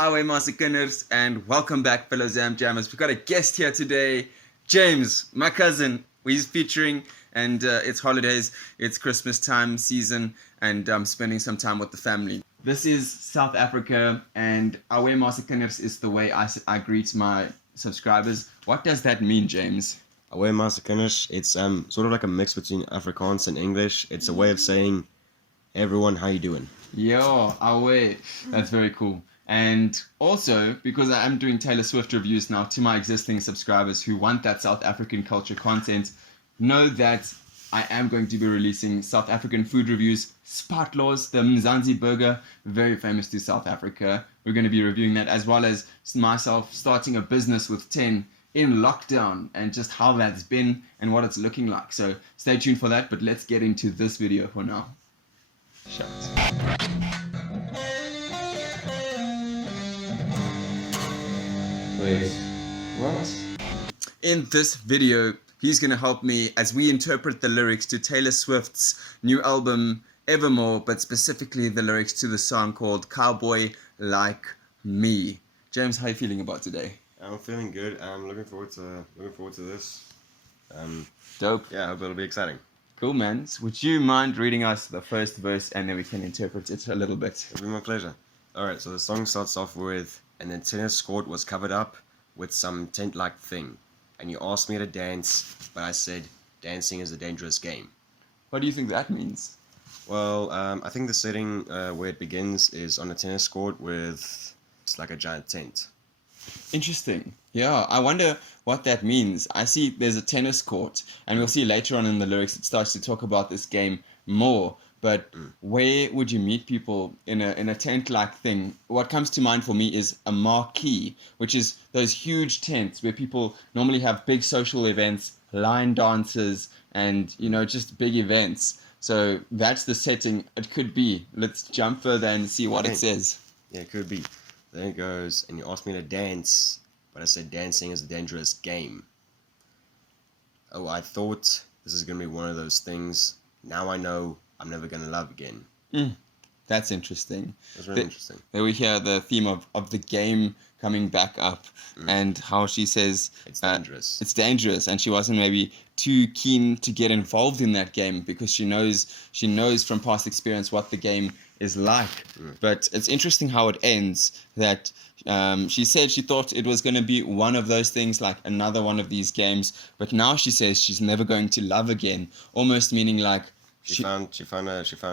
Awe Masekinders, and welcome back, fellow Zam Jammers. We've got a guest here today, James, my cousin. He's featuring, and it's holidays, it's Christmas time season, and I'm spending some time with the family. This is South Africa, and Awe Masekinders is the way I greet my subscribers. What does that mean, James? Awe Masekinders, it's sort of like a mix between Afrikaans and English. It's a way of saying, everyone, how you doing? Yo, Awe. That's very cool. And also, because I am doing Taylor Swift reviews now to my existing subscribers who want that South African culture content, know that I am going to be releasing South African food reviews. Spatlos, the Mzansi burger, very famous to South Africa. We're going to be reviewing that, as well as myself starting a business with 10 in lockdown and just how that's been and what it's looking like. So stay tuned for that, but let's get into this video for now. Shut. Wait, what? In this video, he's going to help me as we interpret the lyrics to Taylor Swift's new album, Evermore, but specifically the lyrics to the song called Cowboy Like Me. James, how are you feeling about today? I'm feeling good. I'm looking forward to this. Dope. Yeah, I hope it'll be exciting. Cool, man. So would you mind reading us the first verse and then we can interpret it a little bit? It'll be my pleasure. Alright, so the song starts off with, and the tennis court was covered up with some tent-like thing. And you asked me to dance, but I said, dancing is a dangerous game. What do you think that means? Well, I think the setting where it begins is on a tennis court with, it's like a giant tent. Interesting. Yeah, I wonder what that means. I see there's a tennis court, and we'll see later on in the lyrics it starts to talk about this game more. But where would you meet people in a tent-like thing? What comes to mind for me is a marquee, which is those huge tents where people normally have big social events, line dances, and, you know, just big events. So that's the setting it could be. Let's jump further and see what it says. Yeah, it could be. Then it goes, and you asked me to dance, but I said dancing is a dangerous game. Oh, I thought this is going to be one of those things. Now I know I'm never going to love again. That's interesting. That's really interesting. There we hear the theme of the game coming back up and how she says It's dangerous. It's dangerous, and she wasn't maybe too keen to get involved in that game because she knows from past experience what the game is like. But it's interesting how it ends, that she said she thought it was going to be one of those things, like another one of these games, but now she says she's never going to love again, almost meaning like She found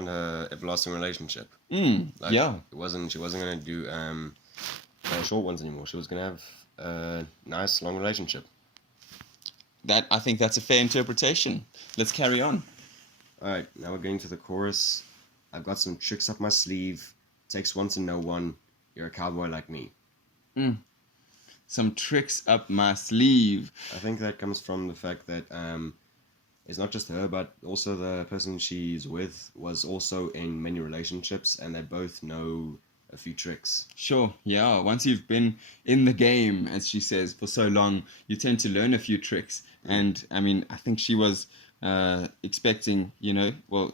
her everlasting relationship. Like, yeah. She wasn't gonna do short ones anymore. She was gonna have a nice long relationship. I think that's a fair interpretation. Let's carry on. Alright, now we're getting to the chorus. I've got some tricks up my sleeve. Takes one to know one. You're a cowboy like me. Some tricks up my sleeve. I think that comes from the fact that it's not just her, but also the person she's with was also in many relationships, and they both know a few tricks. Sure, yeah. Once you've been in the game, as she says, for so long, you tend to learn a few tricks. And, I mean, I think she was expecting,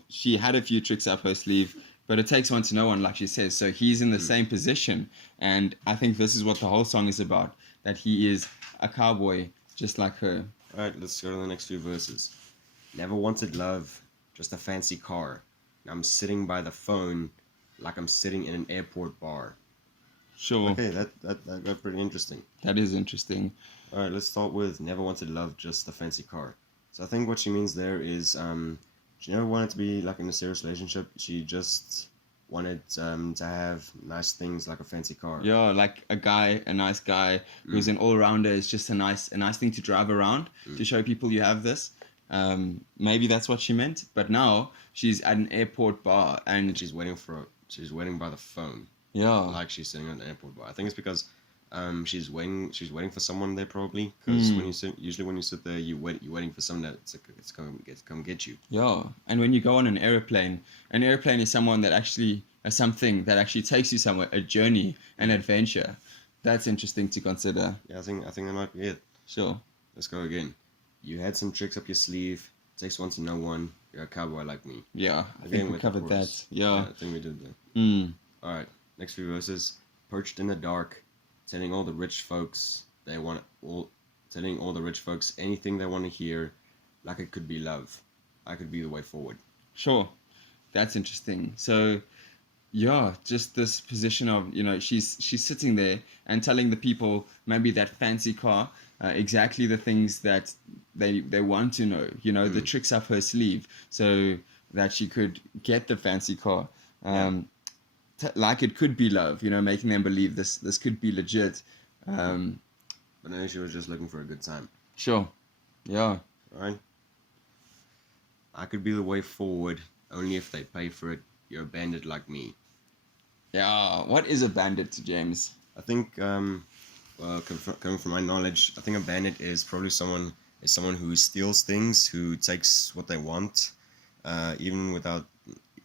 she had a few tricks up her sleeve, but it takes one to know one, like she says. So he's in the same position. And I think this is what the whole song is about, that he is a cowboy just like her. All right, let's go to the next few verses. Never wanted love, just a fancy car. Now I'm sitting by the phone like I'm sitting in an airport bar. Sure. Okay, that got pretty interesting. That is interesting. All right, let's start with never wanted love, just a fancy car. So I think what she means there is she never wanted to be like in a serious relationship. She just wanted to have nice things like a fancy car. Yeah, like a nice guy who's an all-rounder is just a nice thing to drive around to show people you have this. Maybe that's what she meant, but now she's at an airport bar and she's waiting by the phone. Yeah, like she's sitting at an airport bar. I think it's because she's waiting for someone there, probably, because usually when you sit there, you're waiting for someone that's come get you. Yeah, and when you go on an airplane is something that actually takes you somewhere, a journey, an adventure. That's interesting to consider. Yeah, I think that might be it. Sure. Let's go again. You had some tricks up your sleeve. Takes one to know one. You're a cowboy like me. Yeah, I think we covered that. Yeah. I think we did that. Alright, next few verses. perched in the dark, telling all the rich folks telling all the rich folks anything they want to hear, like it could be love. I could be the way forward. Sure, that's interesting. So, yeah, just this position of, she's sitting there and telling the people maybe that fancy car, exactly the things that they want to know, the tricks up her sleeve, so that she could get the fancy car. Like it could be love, making them believe this could be legit. But no, she was just looking for a good time. Sure, yeah. Right? I could be the way forward, only if they pay for it. You're a bandit like me. Yeah, what is a bandit, James? I think, coming from my knowledge, I think a bandit is probably someone who steals things, who takes what they want, even without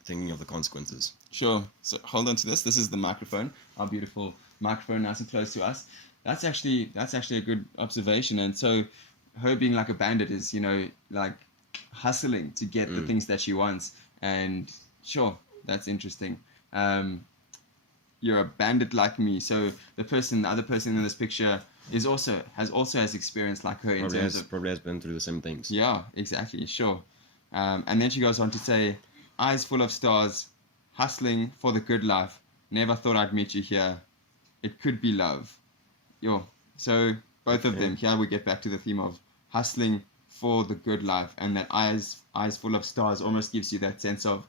thinking of the consequences. Sure. So hold on to this. This is the microphone, our beautiful microphone, nice and close to us. That's actually a good observation. And so, her being like a bandit is, like hustling to get the things that she wants. And sure, that's interesting. You're a bandit like me. So the other person in this picture has experience like her probably has been through the same things. Yeah, exactly. Sure. And then she goes on to say, eyes full of stars, hustling for the good life. Never thought I'd meet you here. It could be love. So both of them, here we get back to the theme of hustling for the good life, and that eyes full of stars almost gives you that sense of,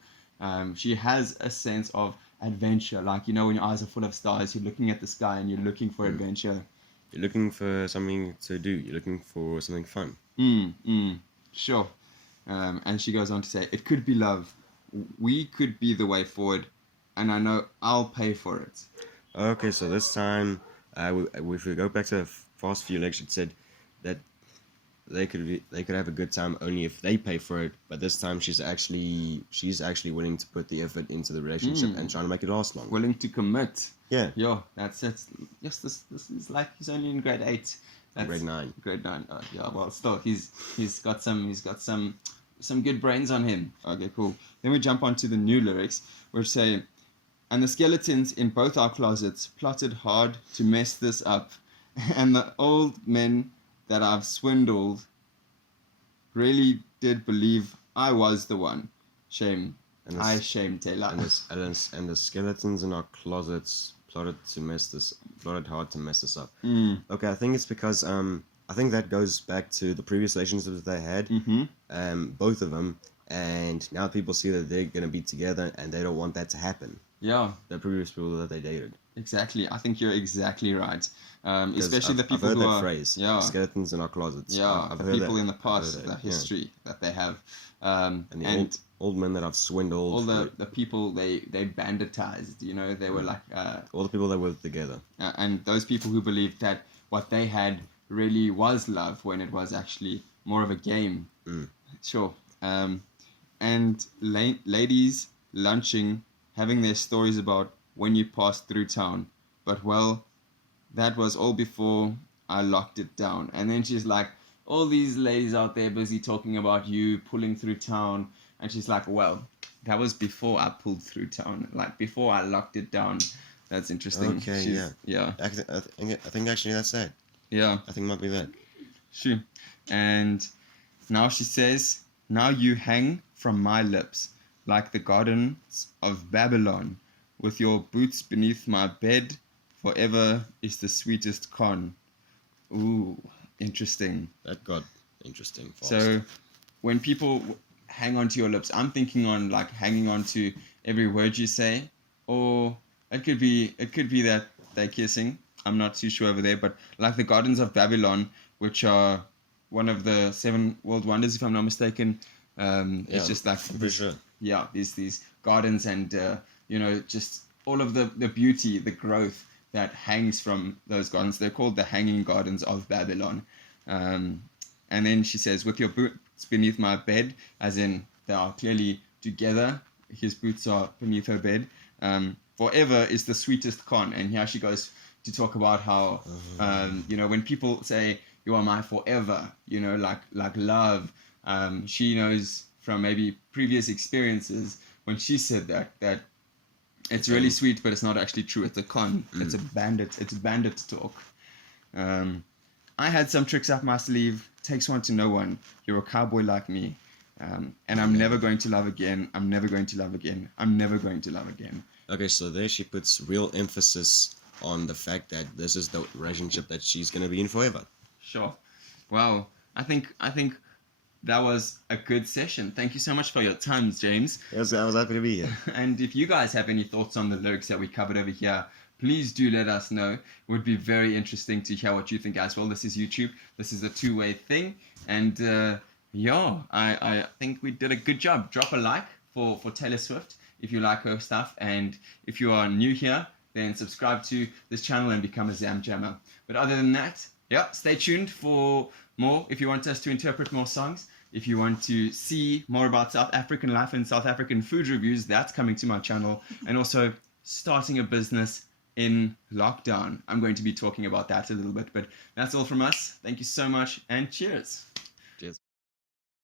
she has a sense of adventure. Like, when your eyes are full of stars, you're looking at the sky and you're looking for adventure. You're looking for something to do. You're looking for something fun. Sure. And she goes on to say, it could be love. We could be the way forward, and I know I'll pay for it. Okay, so this time, if we go back to the past few lectures, it said that they could have a good time only if they pay for it. But this time, she's actually willing to put the effort into the relationship and trying to make it last long. Willing to commit. Yeah. Yeah, that's it. Yes, this is like he's only in grade 8. That's grade 9. Grade 9. Yeah. Well, still, he's got some good brains on him. Okay, cool. Then we jump on to the new lyrics, which say, and the skeletons in both our closets plotted hard to mess this up, and the old men that I've swindled really did believe I was the one. Shame. Shame Taylor. And the skeletons in our closets plotted hard to mess this up. Okay, I think it's because I think that goes back to the previous relationships that they had, both of them, and now people see that they're gonna be together and they don't want that to happen. Yeah, the previous people that they dated. Exactly, I think you're exactly right. Especially the people I've heard who that phrase. Yeah, skeletons in our closets. Yeah, the people in the past, the history that they have, and the old men that I've swindled. All the people they banditized. They were like all the people that were together. And those people who believed that what they had really was love when it was actually more of a game. Sure. And ladies lunching, having their stories about when you passed through town. But, well, that was all before I locked it down. And then she's like, all these ladies out there busy talking about you pulling through town. And she's like, well, that was before I pulled through town. Like, before I locked it down. That's interesting. Okay, Yeah. I think actually that's that. Yeah. I think it might be that. Sure. And now she says, now you hang from my lips like the gardens of Babylon. With your boots beneath my bed, forever is the sweetest con. Ooh, interesting. That got interesting fast. So, when people hang on to your lips, I'm thinking on like hanging on to every word you say, or it could be that they're kissing. I'm not too sure over there, but like the Gardens of Babylon, which are one of the 7 world wonders, if I'm not mistaken. It's just like I'm pretty sure. Yeah, these gardens and just all of the beauty, the growth that hangs from those gardens. They're called the Hanging Gardens of Babylon. And then she says, with your boots beneath my bed, as in they are clearly together. His boots are beneath her bed. Forever is the sweetest con. And here she goes to talk about how, when people say, you are my forever, like love, she knows from maybe previous experiences when she said that It's really sweet, but it's not actually true. It's a con. It's a bandit. It's bandit talk. I had some tricks up my sleeve. Takes one to know one. You're a cowboy like me. And I'm never going to love again. I'm never going to love again. I'm never going to love again. Okay, so there she puts real emphasis on the fact that this is the relationship that she's going to be in forever. Sure. Wow. I think that was a good session. Thank you so much for your time, James. I was happy to be here. And if you guys have any thoughts on the lyrics that we covered over here, please do let us know. It would be very interesting to hear what you think as well. This is YouTube. This is a two-way thing. And I think we did a good job. Drop a like for Taylor Swift if you like her stuff. And if you are new here, then subscribe to this channel and become a Zam Jammer. But other than that, stay tuned for more. If you want us to interpret more songs, if you want to see more about South African life and South African food reviews, that's coming to my channel. And also starting a business in lockdown. I'm going to be talking about that a little bit. But that's all from us. Thank you so much and cheers. Cheers.